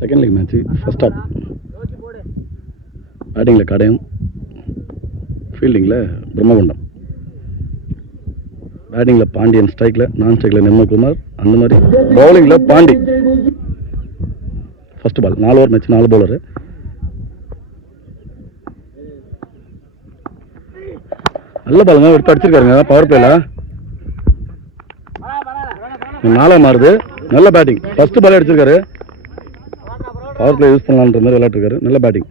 Second league match first half. பேட்டிங்கில் கடையம், ஃபீல்டிங்கில் பிரம்மகுண்டம். பேட்டிங்கில் பாண்டியன், ஸ்ட்ரைக்கில் நான் ஸ்ட்ரைக்கில் நிர்மல்குமார். அந்த மாதிரி பவுலிங்கில் Pandi. First ball 4 over match, 4 bowler. நல்ல பாலுங்க, எடுத்து அடிச்சிருக்காருங்க பவர் பிளேல. 4 மாறுது. நல்ல பேட்டிங். ஃபர்ஸ்ட் பால் அடிச்சிருக்காரு. பவர் பிளே யூஸ் பண்ணலான்ற மாதிரி விளையாட்டுருக்காரு. நல்ல பேட்டிங்.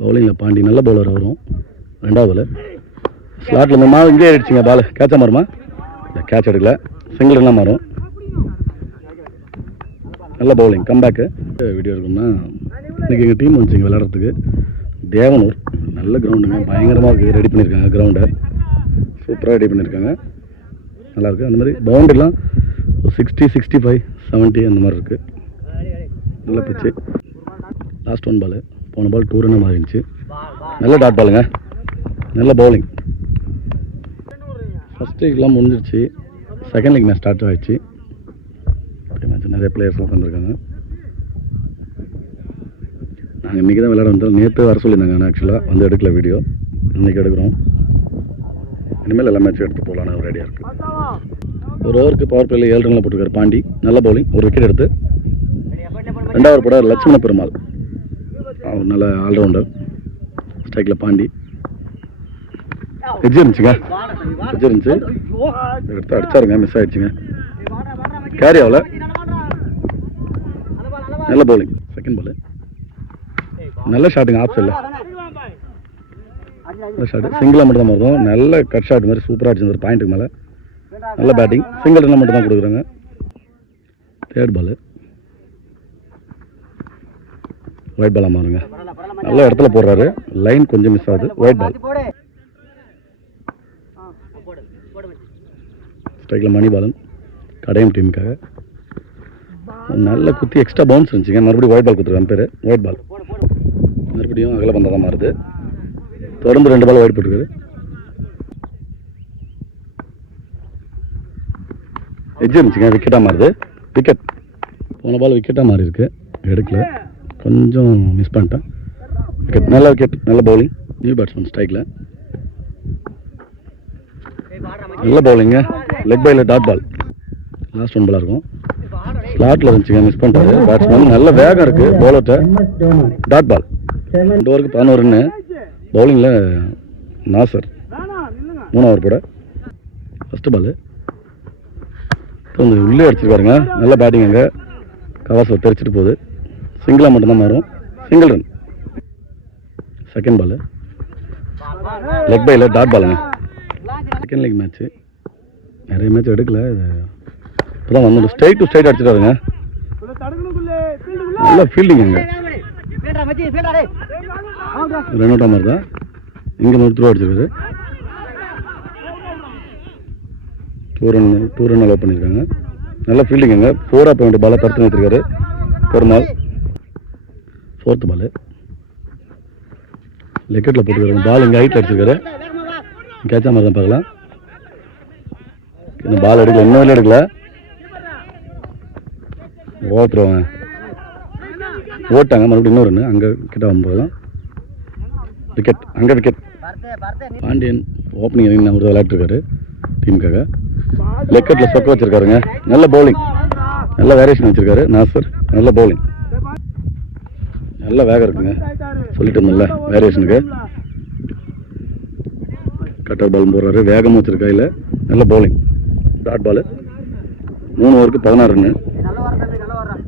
பவுலிங்கில் பாண்டி நல்ல பவுலர் வரும். 2வது பால் ஸ்லாட்டில் இந்த மாதிரி இங்கே ஆயிடுச்சிங்க. பால் கேட்சா மாறுமா? கேட்ச் எடுக்கல. சிங்கிள் ரன்னாக மாறும். நல்ல பவுலிங். கம்பேக்கு வீடியோ இருக்குன்னா இன்றைக்கி எங்கள் டீம் வந்துச்சிங்க விளையாடுறதுக்கு. தேவனூர் நல்ல கிரவுண்டுங்க, பயங்கரமாக இருக்குது. ரெடி பண்ணியிருக்காங்க கிரவுண்டை, சூப்பராக ரெடி பண்ணியிருக்காங்க. நல்லாயிருக்கு. அந்த மாதிரி பவுண்டரிலாம் 60, 65, 70 அந்த மாதிரி இருக்குது. நல்ல பிச்சு. லாஸ்ட் 1 பால், போன பால் 2 ரன்னாக மாறிடுச்சு. நல்ல டாட் பாலுங்க, நல்ல பவுலிங். ஃபஸ்ட் லீக்லாம் முடிஞ்சிருச்சு. செகண்ட் லீக் மேட்ச் ஸ்டார்ட் ஆகிடுச்சு. மேட்ச் நிறைய பிளேயர்ஸ்லாம் உட்காந்துருக்காங்க. நாங்கள் இன்றைக்கி தான் விளையாட வந்தோம். நேற்று வர சொல்லியிருந்தாங்க. ஆனால் ஆக்சுவலாக வந்து எடுக்கல வீடியோ. இன்றைக்கி எடுக்கிறோம். இனிமேல் எல்லா மேட்சும் எடுத்து போகலான்னு ஒரு ஐடியா இருக்குது. ஒரு ஓவருக்கு பவர் பிளேயில் 7 ரனில் போட்டிருக்காரு பாண்டி. நல்ல பவுலிங். ஒரு விக்கெட் எடுத்து 2வது போட லட்சுமண பெருமாள். அவர் நல்ல ஆல்ரவுண்டர். ஸ்ட்ரைக்கில் பாண்டி. எட்ஜ் இருந்துச்சுங்க, எட்ஜ் இருந்துச்சு, எடுத்து அடிச்சாருங்க. மிஸ் ஆகிடுச்சுங்க. கேரி ஆகல. நல்ல பவுலிங். செகண்ட் பால் நல்ல ஷாட்டுங்க. ஆஃப் சைடில் நல்ல ஷாட்டு. சிங்கிளாக மட்டும் தான் மாறும். நல்ல கட் ஷாட் மாதிரி சூப்பராக அடிச்சிருந்தார் பாயிண்ட்டுக்கு மேலே. நல்ல பேட்டிங். சிங்கிள் ரன்னை மட்டும் தான் கொடுக்குறாங்க. தேர்ட் பால் ஒயிட் பாலாக மாறுங்க. நல்ல இடத்துல போடுறாரு. லைன் கொஞ்சம் மிஸ் ஆகுது. White ball. ஸ்ட்ரைக்கில் மணிபாலன், கடையம் டீமுக்காக. நல்ல குத்தி எக்ஸ்ட்ரா பவுன்ஸ் இருந்துச்சுங்க. மறுபடியும் ஒயிட் பால் கொடுத்துருக்காங்க. பேர் ஒயிட் பால். மறுபடியும் அகல பந்தாக தான் மாறுது. தொடர்ந்து 2 பால் ஒயிட் போட்டுருக்காரு. எட்ஜ் இருந்துச்சுங்க. விக்கெட்டாக மாறுது. விக்கெட். போன பால் விக்கெட்டாக மாறி இருக்கு. எடுக்கல, கொஞ்சம் மிஸ் பண்ணிட்டேன். விக்கெட். நல்ல விக்கெட். நல்ல பவுலிங். நியூ பேட்ஸ்மேன் ஸ்ட்ரைக்கில். நல்ல பவுலிங்க. லெக் பையில் டாட் பால். லாஸ்ட் 1 பாலாக இருக்கும். ஸ்லாட்டில் இருந்துச்சுங்க. மிஸ் பண்ணிட்டாரு பேட்ஸ்மேன். நல்ல வேகம் இருக்குது பவுலர்கிட்ட. Dot ball. 2 ஓவருக்கு 11 ரன்னு. பவுலிங்கில் நாசர் 3 ஓவர் போட. ஃபஸ்ட்டு பால் கொஞ்சம் உள்ளே அடிச்சிருக்காருங்க. நல்ல பேட்டிங். அங்கே கவாசை தெரிச்சிட்டு போகுது. சிங்கிளாக மட்டும்தான் மாறும். Single run. Second ball leg பையில் டாட் பாலுங்க. செகண்ட் லீக் மேட்ச்சு நிறைய மேட்ச் எடுக்கல. இப்போ தான் வந்து ஸ்ட்ரைட் டு ஸ்ட்ரைட் அடிச்சிட்டாருங்க. நல்ல ஃபீல்டிங். அங்கே ரன் அவுட்டாக மாதிரி தான். இங்கே 100 த்ரோ அடிச்சிருக்காரு. 2 ரன் அலோவ் பண்ணியிருக்காங்க. நல்ல ஃபீல்டிங். அங்கே 4 பாயிண்ட் பாலை தடுத்து நிறுத்திருக்காரு பெருமாள். 4th பால் லெக்கெட்டில் போட்டுருக்காரு. பால் இங்கே ஹைட்டில் அடிச்சிருக்காரு. கேட்சா மாதிரி தான் பார்க்கலாம். இந்த பால் எடுக்கல, இன்னும் வெளியே எடுக்கல. ஓத்துருவாங்க, ஓட்டாங்க. மறுபடியும் இன்னொரு ரன்னு. அங்கே கிட்ட போகலாம். விக்கெட். அங்கே விக்கெட். பாண்டியன் ஓப்பனிங் இன்னும் ஒரு விளையாட்டுருக்காரு டீமுக்காக. லெக்கெட்டில் சொக்க வச்சுருக்காருங்க. நல்ல பவுலிங். நல்ல வேரியேஷன் வச்சுருக்காரு நாசர். நல்ல பவுலிங். நல்ல வேகம் இருக்குங்க. சொல்லிட்டு இருந்தோம்ல வேரியேஷனுக்கு. கட்டர் பால் போடுறாரு. வேகமாக வச்சுருக்கா. இல்லை நல்ல பவுலிங். டாட் பால். 3 ஓவருக்கு 16 ரன்னு.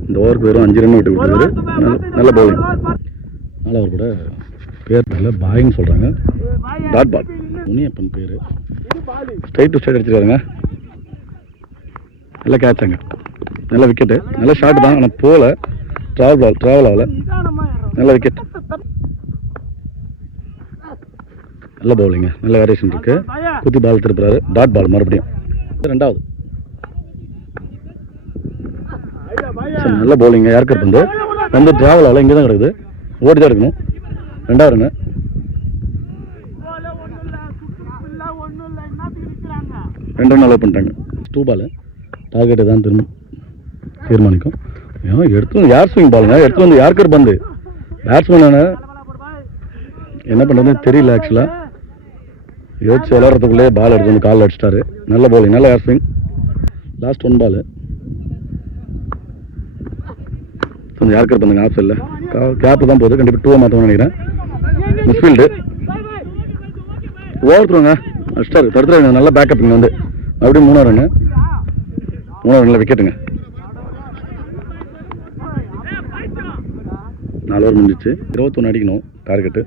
இந்த ஓவருக்கு வெறும் 5 ரன் விட்டு கொடுத்துருக்காரு. நல்ல பவுலிங். 4 ஓவர் கூட பேர் தெரியல, பாயின்னு சொல்கிறாங்க. Dot ball. முனியப்பன் பேர். ஸ்ட்ரைட் டு ஸ்ட்ரைட் அடிச்சிருக்காருங்க. நல்ல கேட்சாங்க. நல்ல விக்கெட்டு. நல்ல ஷாட் தான், ஆனால் போகல. ட்ராவல் ஆகலை. நல்ல விக்கெட். நல்ல பவுலிங்க. நல்ல வேரியேஷன் இருக்குது. குத்தி பால் திருப்புறாரு. Dot ball. மறுபடியும் 2வது. நல்ல பவுலிங்க. யார்கர் வந்து ட்ராவல் ஆகலை. இங்கே தான் கிடக்குது. ஓடி தான் எடுக்கணும். 2வது ரன்னு. 2 ரன் அலோவ் பண்ணிட்டாங்க. 2 பால் டார்கெட்டு தான் தீர்மானிக்கும். எடுத்து வந்து யார் ஸ்விங் பாலுங்க, எடுத்து வந்து யாருக்கர் பந்து பேட்ஸ்மேன் என்ன பண்ணுறதுன்னு தெரியல. ஆக்சுவலாக யோசிச்சு விளாட்றதுக்குள்ளே பால் எடுத்து வந்து காலில் அடிச்சிட்டாரு. நல்ல பவுலிங், நல்ல ஏர் ஸ்விங். லாஸ்ட் 1 பால் கொஞ்சம் யாருக்கர் பந்துங்க. ஆப்ஸ் இல்லை, கேப்பு தான் போகுது. கண்டிப்பாக 2 மாற்றணும்னு நினைக்கிறேன். மிஸ்ஃபீல்டு ஓவர் த்ரோங்க, அடிச்சிட்டாரு. தடுத்துறாங்க. நல்ல பேக்கப்புங்க வந்து அப்படியே 3 ரன்னு. 3 ரன்னில் விக்கெட்டுங்க. 4 ஓவர் முடிஞ்சிச்சு. 21 அடிக்கணும் டார்கெட்டு.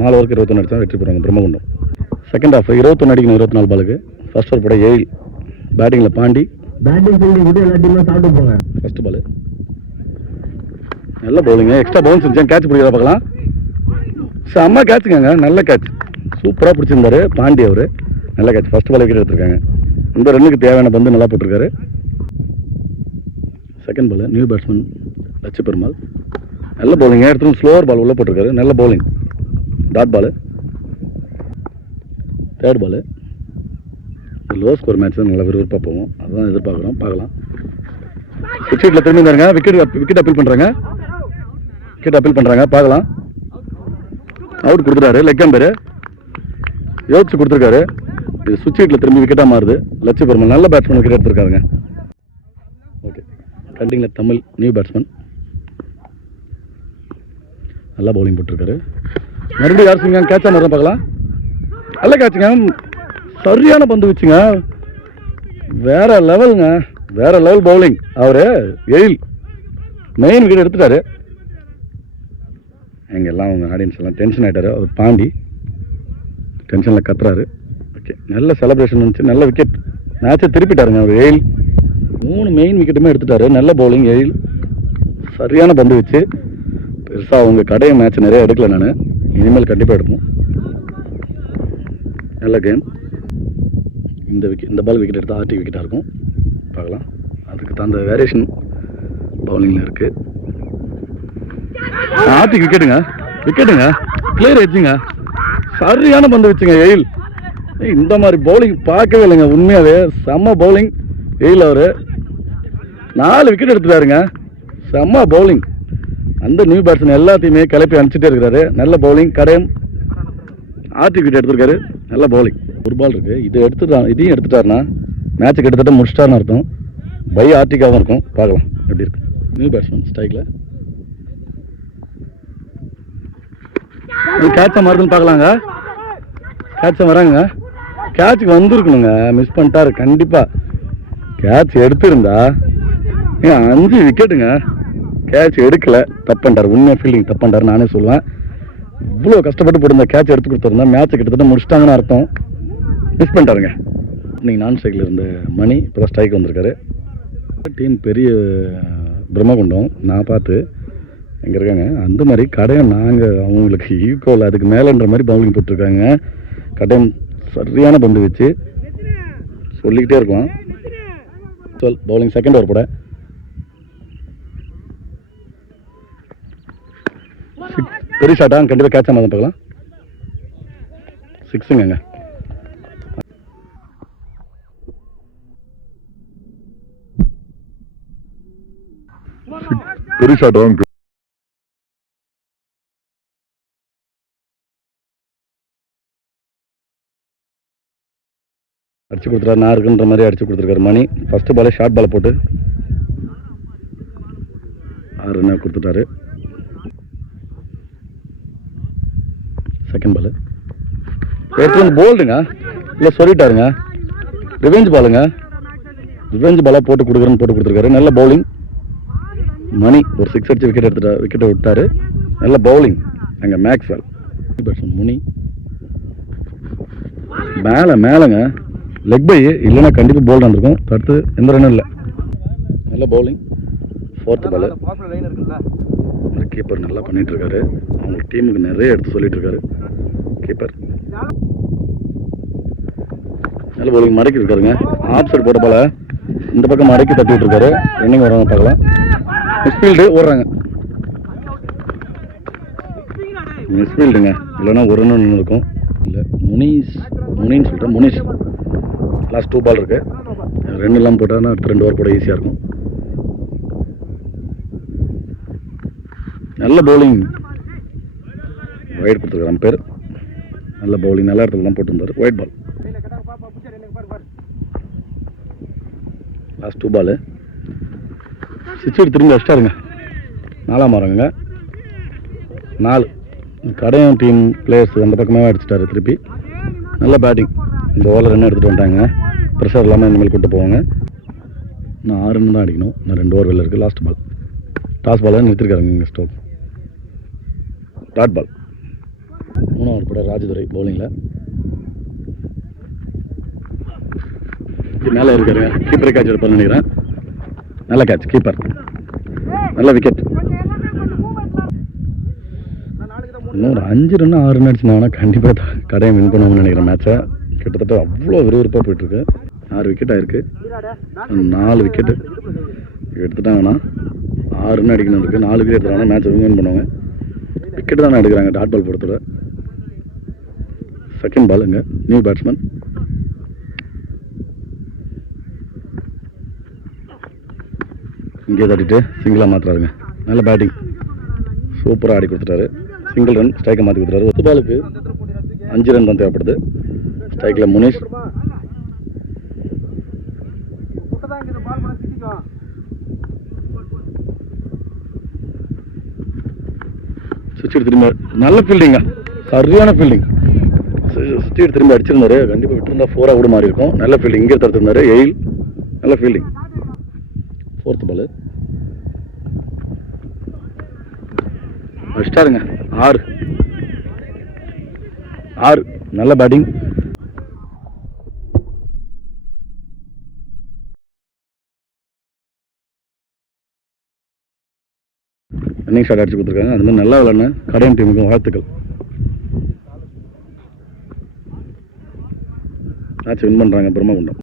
4 ஓவருக்கு 21 அடித்தா வெற்றி பெறுவாங்க பிரம்மகுண்டம். செகண்ட் ஹாஃப் 21 அடிக்கணும் 24 பாலுக்கு. ஃபர்ஸ்ட் ஓவர் போட 7. பேட்டிங்கில் பாண்டி. ஃபர்ஸ்ட் பால் நல்ல பவுலிங்க. எக்ஸ்ட்ரா பவுன்ஸ் இருந்துச்சு. கேட்ச் பிடிக்கிறத பார்க்கலாம். செம்ம கேட்சுங்க, நல்ல கேட்ச். சூப்பராக பிடிச்சிருந்தாரு பாண்டி அவர். நல்ல கேட்ச். ஃபர்ஸ்ட் பால் விக்கெட் எடுத்திருக்காங்க. இந்த ரன்னுக்கு தேவையான பந்து நல்லா போட்டிருக்காரு. செகண்ட் பால் நியூ பேட்ஸ்மேன் லட்ச பெருமாள். நல்ல பவுலிங்க. எடுத்து ஸ்லோவர் பால் உள்ளே போட்டிருக்காரு. நல்ல bowling. Dot ball. Third ball low score match தான் நல்லா விறுவிறுப்பாக போவோம். அதுதான் எதிர்பார்க்குறோம். பார்க்கலாம். விக்கெட்டில் திரும்பி இருந்தாருங்க. விக்கெட் அப்பீல் பண்ணுறாங்க. பார்க்கலாம். அவுட் கொடுத்துட்டாரு. லெக் அம்பேர் யோசிச்சு கொடுத்துருக்காரு. இது சுவிட்ச் ஹிட்டில் திரும்பி விக்கெட்டாக மாறுது. லட்ச பெருமாள் நல்ல பேட்ஸ்மேன் விக்கெட் எடுத்திருக்காருங்க. ஓகே, கண்டிங்கில் தமிழ் நியூ பேட்ஸ்மேன் நல்லா பவுலிங் போட்டிருக்காரு. மறுபடியும் யார் சிங்க கேட்சா மாதிரி பார்க்கலாம். நல்ல கேட்சுங்க, சரியான பந்து வச்சுங்க. வேற லெவலுங்க, வேற லெவல் பவுலிங். அவரு 7 மெயின் விக்கெட் எடுத்துட்டாரு. எங்கெல்லாம் அவங்க ஆடியன்ஸ் எல்லாம் டென்ஷன் ஆகிட்டாரு. அவர் பாண்டி டென்ஷனில் கத்துறாரு. ஓகே, நல்ல செலிப்ரேஷன் வந்துச்சு. நல்ல விக்கெட். மேட்சை திருப்பிட்டாருங்க. அவர் 7 3 மெயின் விக்கெட்டுமே எடுத்துட்டாரு. நல்ல பவுலிங். 7 சரியான பந்து வச்சு. பெருசாக அவங்க கடையை மேட்ச் நிறைய எடுக்கல. நான் இனிமேல் கண்டிப்பாக எடுப்போம். நல்ல கேம். இந்த பால் விக்கெட் எடுத்தால் ஆர்டி விக்கெட்டாக இருக்கும். பார்க்கலாம். அதுக்கு தான் அந்த வேரியேஷன் பவுலிங்கில் இருக்குது. ஆர்டிக் விக்கெட்டுங்க. கிளியர் ஆயிடுச்சுங்க. சரியான பந்து வச்சுங்க 7. இந்த மாதிரி பவுலிங் பார்க்கவே இல்லைங்க. உண்மையாகவே செம்ம பவுலிங் 7. அவர் 4 விக்கெட் எடுத்துட்டாருங்க. செம்ம பவுலிங். அந்த நியூ பேட்ஸ்மேன் எல்லாத்தையுமே கிளப்பி அனுப்பிச்சிட்டே இருக்கிறாரு. நல்ல பவுலிங். கடையம் ஆர்டி விக்கெட் எடுத்திருக்காரு. நல்ல பவுலிங். 1 பால் இருக்கு. இதையும் எடுத்துட்டாருன்னா மேட்ச் கிட்டத்தட்ட முடிச்சிட்டாருன்னு அர்த்தம். பை ஆர்டிக்காக தான் இருக்கும். பார்க்கலாம் எப்படி இருக்கு. நியூ பேட்ஸ்மேன் ஸ்ட்ரைக்கில் கேட்சா மாறுதுன்னு பார்க்கலாங்க. கேட்சா வராங்க. கேட்சுக்கு வந்துருக்கணுங்க. மிஸ் பண்ணிட்டாரு. கண்டிப்பாக கேட்ச் எடுத்திருந்தா 5 விக்கெட்டுங்க. கேட்ச் எடுக்கல. தப்பு பண்ணிட்டார். உண்மையாக ஃபீல்டிங் தப்பு பண்ணிட்டார் நானே சொல்லுவேன். இவ்வளோ கஷ்டப்பட்டு போட்டு கேட்ச் எடுத்து கொடுத்துருந்தா மேட்ச்சை கிட்டத்தட்ட முடிச்சிட்டாங்கன்னு அர்த்தம். மிஸ் பண்ணிட்டாருங்க. இன்னைக்கு நான் ஸ்ட்ரைக்கில் இருந்த மணி இப்போ தான் ஸ்ட்ரைக் வந்திருக்காரு. டீம் பெரிய பிரம்மகுண்டம் நான் பார்த்து எங்கே இருக்காங்க. அந்த மாதிரி கடையம் நாங்கள் அவங்களுக்கு ஈக்குவல் அதுக்கு மேலேன்ற மாதிரி பவுலிங் போட்டிருக்காங்க. கடையம் சரியான பந்து வச்சு சொல்லிக்கிட்டே இருக்கலாம். பவுலிங் செகண்ட் ஓவர் போட பெரிய ஷாட்டா கண்டிப்பாக கேட்சா மாதிரி பார்க்கலாம். 6ங்க. பெரிய ஷாட்டா அடிச்சு கொடுத்துட்டாரு. நான் இருக்குன்ற மாதிரி அடிச்சு கொடுத்துருக்காரு மணி. ஃபர்ஸ்ட் பாலே ஷார்ட் பாலை போட்டு 6 ரன் கொடுத்துட்டாரு. செகண்ட் பால் எடுத்து வந்து போல்டுங்க. இல்லை சொல்லிட்டாருங்க. ரிவெஞ்ச் பாலுங்க. ரிவெஞ்ச் பாலாக போட்டு கொடுத்துருக்காரு. நல்ல பவுலிங். மணி ஒரு 6 அடிச்சு விக்கெட்டை விட்டாரு. நல்ல பவுலிங் அங்கே Maxwell. Batsman Muni மேலேங்க leg by இல்லைன்னா கண்டிப்பாக போல்ட் வந்திருக்கும். அடுத்து எந்த ரன்னும் இல்லை. நல்ல பவுலிங். 4th பால். கீப்பர் நல்லா பண்ணிட்டு இருக்காரு. அவங்க டீமுக்கு நிறைய எடுத்து சொல்லிட்டு இருக்காரு கீப்பர். நல்ல பவுலிங். மடக்கி இருக்காருங்க. ஆஃப் சைடு போட்ட பால இந்த பக்கம் மடக்கி தட்டிட்டு இருக்காரு. ரன்னிங் வராங்க பார்க்கலாம். மிஸ்ஃபீல்டு ஓடுறாங்க. மிஸ்ஃபீல்டுங்க. இல்லைன்னா ஒரு ரன் நின்று இருக்கும். இல்லை முனின்னு சொல்லிட்டேன். முனிஷ். லாஸ்ட் 2 பால் இருக்கு. 2 இல்லாமல் போட்டாங்கன்னா அடுத்த 2 ஓவர் போட ஈஸியாக இருக்கும். நல்ல பவுலிங். ஒயிட் கொடுத்துருக்காரு பேர். நல்ல பவுலிங், நல்ல இடத்துல தான் போட்டுருந்தார். White ball. லாஸ்ட் 2 பால். சிக்ஸர் திரும்பி வச்சிட்டாருங்க. 4ஆம் ஆறாங்க. 4. கடையம் டீம் பிளேயர்ஸ் அந்த பக்கமாக அடிச்சிட்டாரு திருப்பி. நல்ல பேட்டிங். இந்த ஓவரில் ரன் எடுத்துகிட்டு வந்துட்டாங்க. ப்ரெஷர் இல்லாமல் இனிமேல் கூப்பிட்டு போவாங்க. நான் 6 ரன் தான் அடிக்கணும். நான் 2 ஓவர் வெளில இருக்குது. Last ball. டாஸ் பாலை நிறுத்திருக்காருங்க இங்கே ஸ்டோக். Dot ball. 3 ஓவர் கூட ராஜதுரை பவுலிங்கில். மேலே இருக்காருங்க. கீப்பரை கேட்ச் எடுப்பார்னு நினைக்கிறேன். நல்ல கேட்ச். கீப்பர். நல்ல விக்கெட். இன்னும் ஒரு 5 ரன் 6 ரன் அடிச்சுனாங்கன்னா கண்டிப்பாக கடையை வின் பண்ணுவோம்னு நினைக்கிறேன் மேட்சை. கிட்டத்தட்ட அவ்வளோ விறுவிறுப்பாக போயிட்டுருக்கு. 6 விக்கெட் ஆயிருக்கு. 4 விக்கெட்டு எடுத்துட்டாங்கன்னா 6 ரன் அடிக்கணும் இருக்குது. 4 விக்கெட் எடுத்துட்டாங்கன்னா மேட்சை வின் பண்ணுவாங்க. விக்கெட்டு தானே எடுக்கிறாங்க டாட் பால் பொறுத்தவரை. செகண்ட் பால் இங்கே நியூ பேட்ஸ்மேன். இங்கே தட்டிட்டு சிங்கிளாக மாற்றுறாருங்க. நல்ல பேட்டிங். சூப்பராக ஆடி கொடுத்துட்டாரு. சிங்கிள் ரன் ஸ்ட்ரைக்கை மாற்றி கொடுத்துட்டாரு. 10 பாலுக்கு 5 ரன் தான் தேவைப்படுது. ஸ்ட்ரைக்கில் முனீஷ். சுவிட்ச் திரும்ப நல்ல ஃபீல்டிங்கா. சரியான ஃபீல்டிங். சுவிட்ச் திரும்ப அடிச்சிருந்தாரு. கண்டிப்பாக விட்டுருந்தா 4ஆக கூட மாறி இருக்கும். நல்ல ஃபீல்டிங். இங்கே தடுத்திருந்தாரு. எயில். நல்ல ஃபீல்டிங். 4th பால். அடிச்சிட்டாருங்க. 6. நல்ல பேட்டிங். ரன்னிங் ஷாட் அடிச்சு கொடுத்துருக்காங்க. அது மாதிரி நல்லா விளையாடுன கடையம் டீமுக்கும் வாழ்த்துக்கள். மேட்ச் வின் பண்ணுறாங்க பிரம்மகுண்டம்.